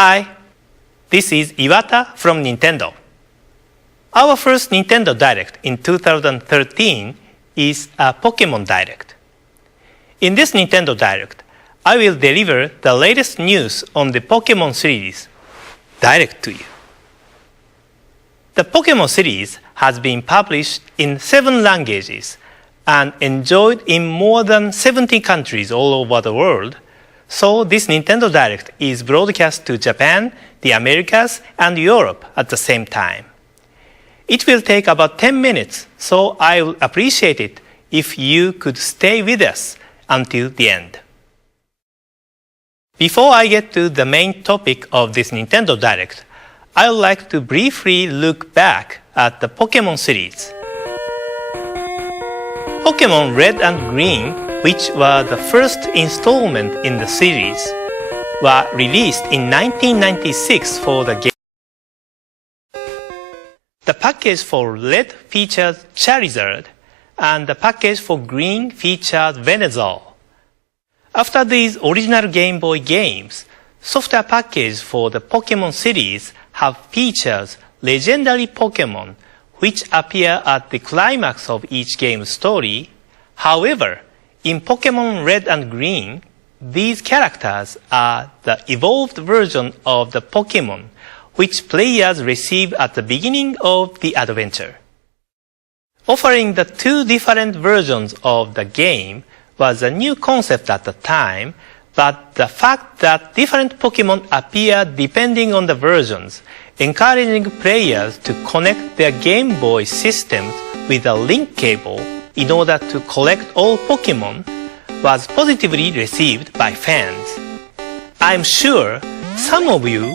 Hi, this is Iwata from Nintendo. Our first Nintendo Direct in 2013 is a Pokémon Direct. In this Nintendo Direct, I will deliver the latest news on the Pokémon series direct to you. The Pokémon series has been published in 7 languages and enjoyed in more than 70 countries all over the world. So this Nintendo Direct is broadcast to Japan, the Americas, and Europe at the same time. It will take about 10 minutes, so I would appreciate it if you could stay with us until the end. Before I get to the main topic of this Nintendo Direct, I would like to briefly look back at the Pokémon series. Pokémon Red and Green, which were the first installment in the series, were released in 1996 for the game. The package for Red featured Charizard, and the package for Green featured Venusaur. After these original Game Boy games, software packages for the Pokémon series have featured legendary Pokémon, which appear at the climax of each game's story. However, in Pokémon Red and Green, these characters are the evolved version of the Pokémon, which players receive at the beginning of the adventure. Offering the 2 different versions of the game was a new concept at the time, but the fact that different Pokémon appear depending on the versions, encouraging players to connect their Game Boy systems with a link cable in order to collect all Pokémon, was positively received by fans. I'm sure some of you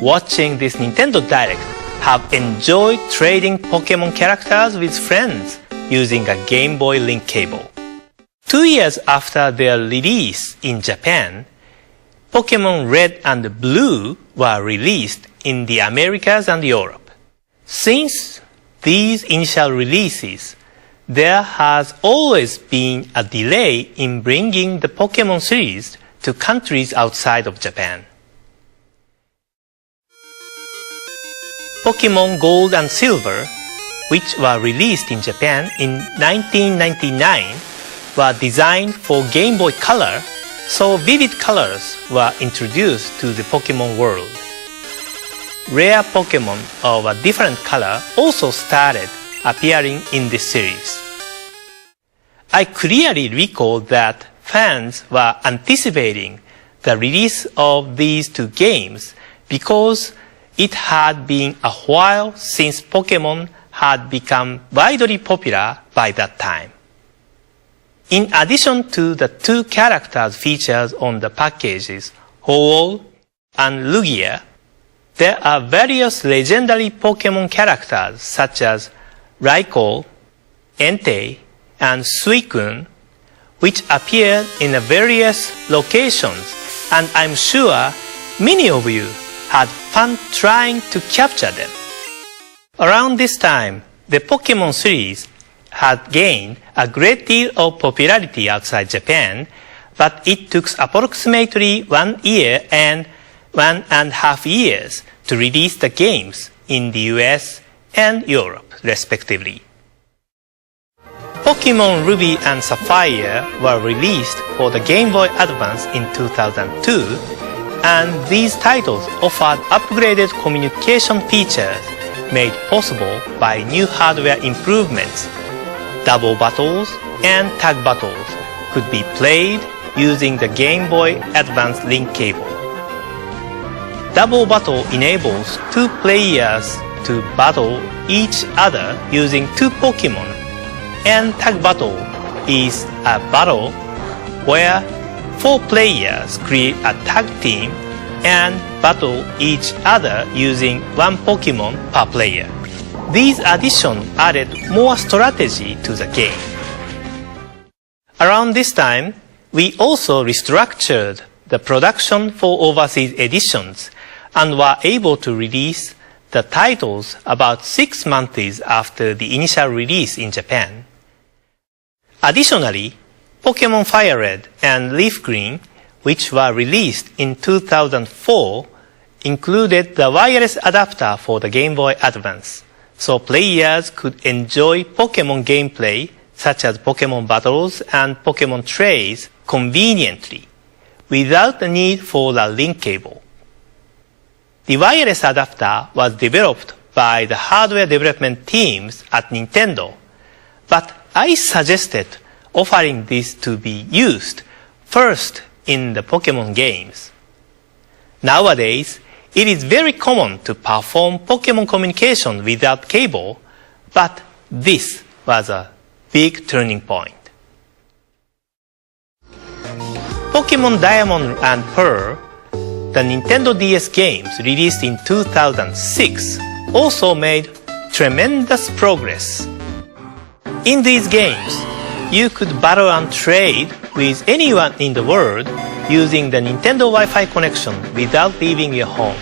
watching this Nintendo Direct have enjoyed trading Pokémon characters with friends using a Game Boy link cable. 2 years after their release in Japan, Pokémon Red and Blue were released in the Americas and Europe. Since these initial releases, there has always been a delay in bringing the Pokémon series to countries outside of Japan. Pokémon Gold and Silver, which were released in Japan in 1999, were designed for Game Boy Color, so vivid colors were introduced to the Pokémon world. Rare Pokémon of a different color also started appearing in this series. I clearly recall that fans were anticipating the release of these 2 games because it had been a while since Pokémon had become widely popular by that time. In addition to the 2 characters featured on the packages, Ho-Oh and Lugia, there are various legendary Pokémon characters such as Raikou, Entei, and Suicune, which appear in various locations, and I'm sure many of you had fun trying to capture them. Around this time, the Pokémon series had gained a great deal of popularity outside Japan, but it took approximately 1 year and 1.5 years to release the games in the US and Europe, respectively. Pokémon Ruby and Sapphire were released for the Game Boy Advance in 2002, and these titles offered upgraded communication features made possible by new hardware improvements. Double battles and tag battles could be played using the Game Boy Advance link cable. Double battle enables 2 players to battle each other using 2 Pokémon, and tag battle is a battle where 4 players create a tag team and battle each other using 1 Pokémon per player. These additions added more strategy to the game. Around this time, we also restructured the production for overseas editions and were able to release the titles about 6 months after the initial release in Japan. Additionally, Pokémon Fire Red and Leaf Green, which were released in 2004, included the wireless adapter for the Game Boy Advance, so players could enjoy Pokémon gameplay such as Pokémon battles and Pokémon trays conveniently, without the need for a link cable. The wireless adapter was developed by the hardware development teams at Nintendo, but I suggested offering this to be used first in the Pokémon games. Nowadays, it is very common to perform Pokémon communication without cable, but this was a big turning point. Pokémon Diamond and Pearl, the Nintendo DS games released in 2006, also made tremendous progress. In these games, you could battle and trade with anyone in the world using the Nintendo Wi-Fi connection without leaving your home.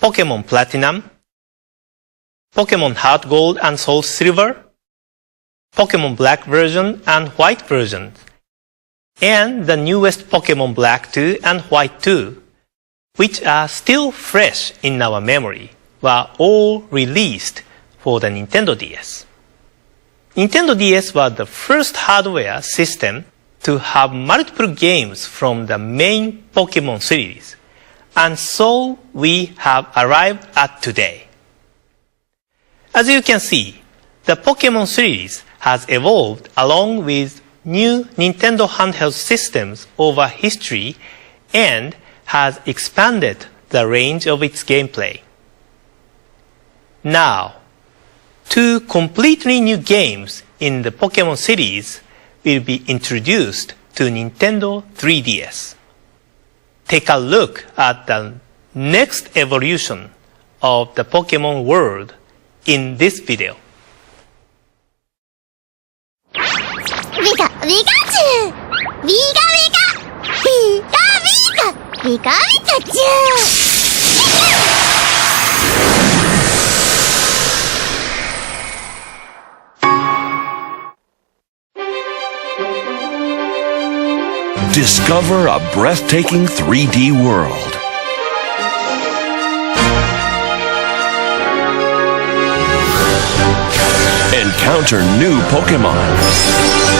Pokémon Platinum, Pokémon Heart Gold and Soul Silver, Pokémon Black version and White version, and the newest Pokémon Black 2 and White 2, which are still fresh in our memory, were all released for the Nintendo DS. Nintendo DS was the first hardware system to have multiple games from the main Pokémon series, and so we have arrived at today. As you can see, the Pokémon series has evolved along with new Nintendo handheld systems over history and has expanded the range of its gameplay. Now, 2 completely new games in the Pokémon series will be introduced to Nintendo 3DS. Take a look at the next evolution of the Pokémon world in this video. Pika Pikachu! Pika Pika! Pika Pika! Pika Pikachu! Discover a breathtaking 3D world. Encounter new Pokémon.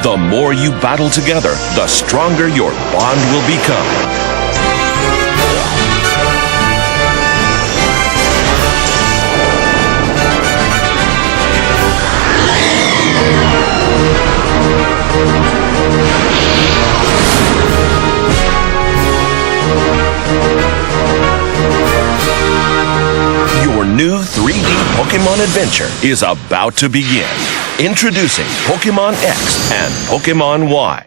The more you battle together, the stronger your bond will become. Your new 3D Pokémon adventure is about to begin. Introducing Pokémon X and Pokémon Y.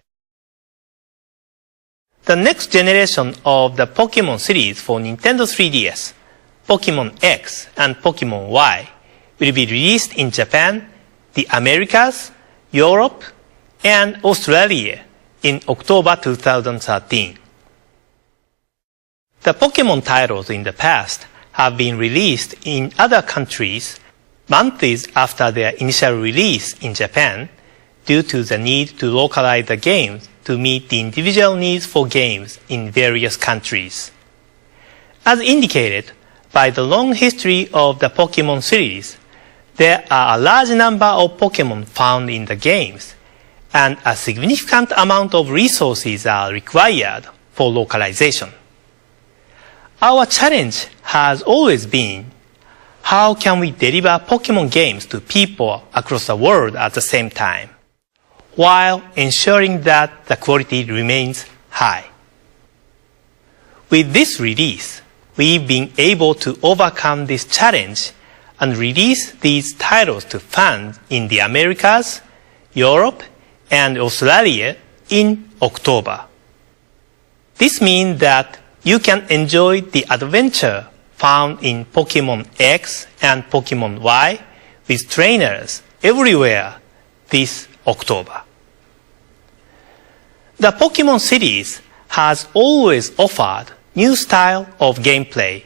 The next generation of the Pokémon series for Nintendo 3DS, Pokémon X and Pokémon Y, will be released in Japan, the Americas, Europe, and Australia in October 2013. The Pokémon titles in the past have been released in other countries months after their initial release in Japan due to the need to localize the games to meet the individual needs for games in various countries. As indicated by the long history of the Pokémon series, there are a large number of Pokémon found in the games, and a significant amount of resources are required for localization. Our challenge has always been, how can we deliver Pokémon games to people across the world at the same time, while ensuring that the quality remains high? With this release, we've been able to overcome this challenge and release these titles to fans in the Americas, Europe, and Australia in October. This means that you can enjoy the adventure found in Pokémon X and Pokémon Y with trainers everywhere this October. The Pokémon series has always offered new style of gameplay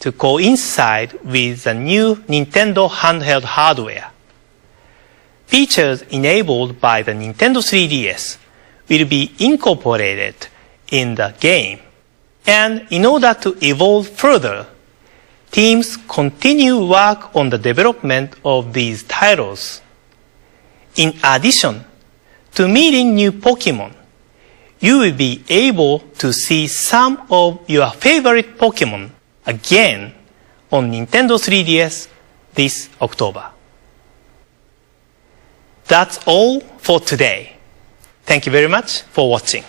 to coincide with the new Nintendo handheld hardware. Features enabled by the Nintendo 3DS will be incorporated in the game. And in order to evolve further, teams continue work on the development of these titles. In addition to meeting new Pokémon, you will be able to see some of your favorite Pokémon again on Nintendo 3DS this October. That's all for today. Thank you very much for watching.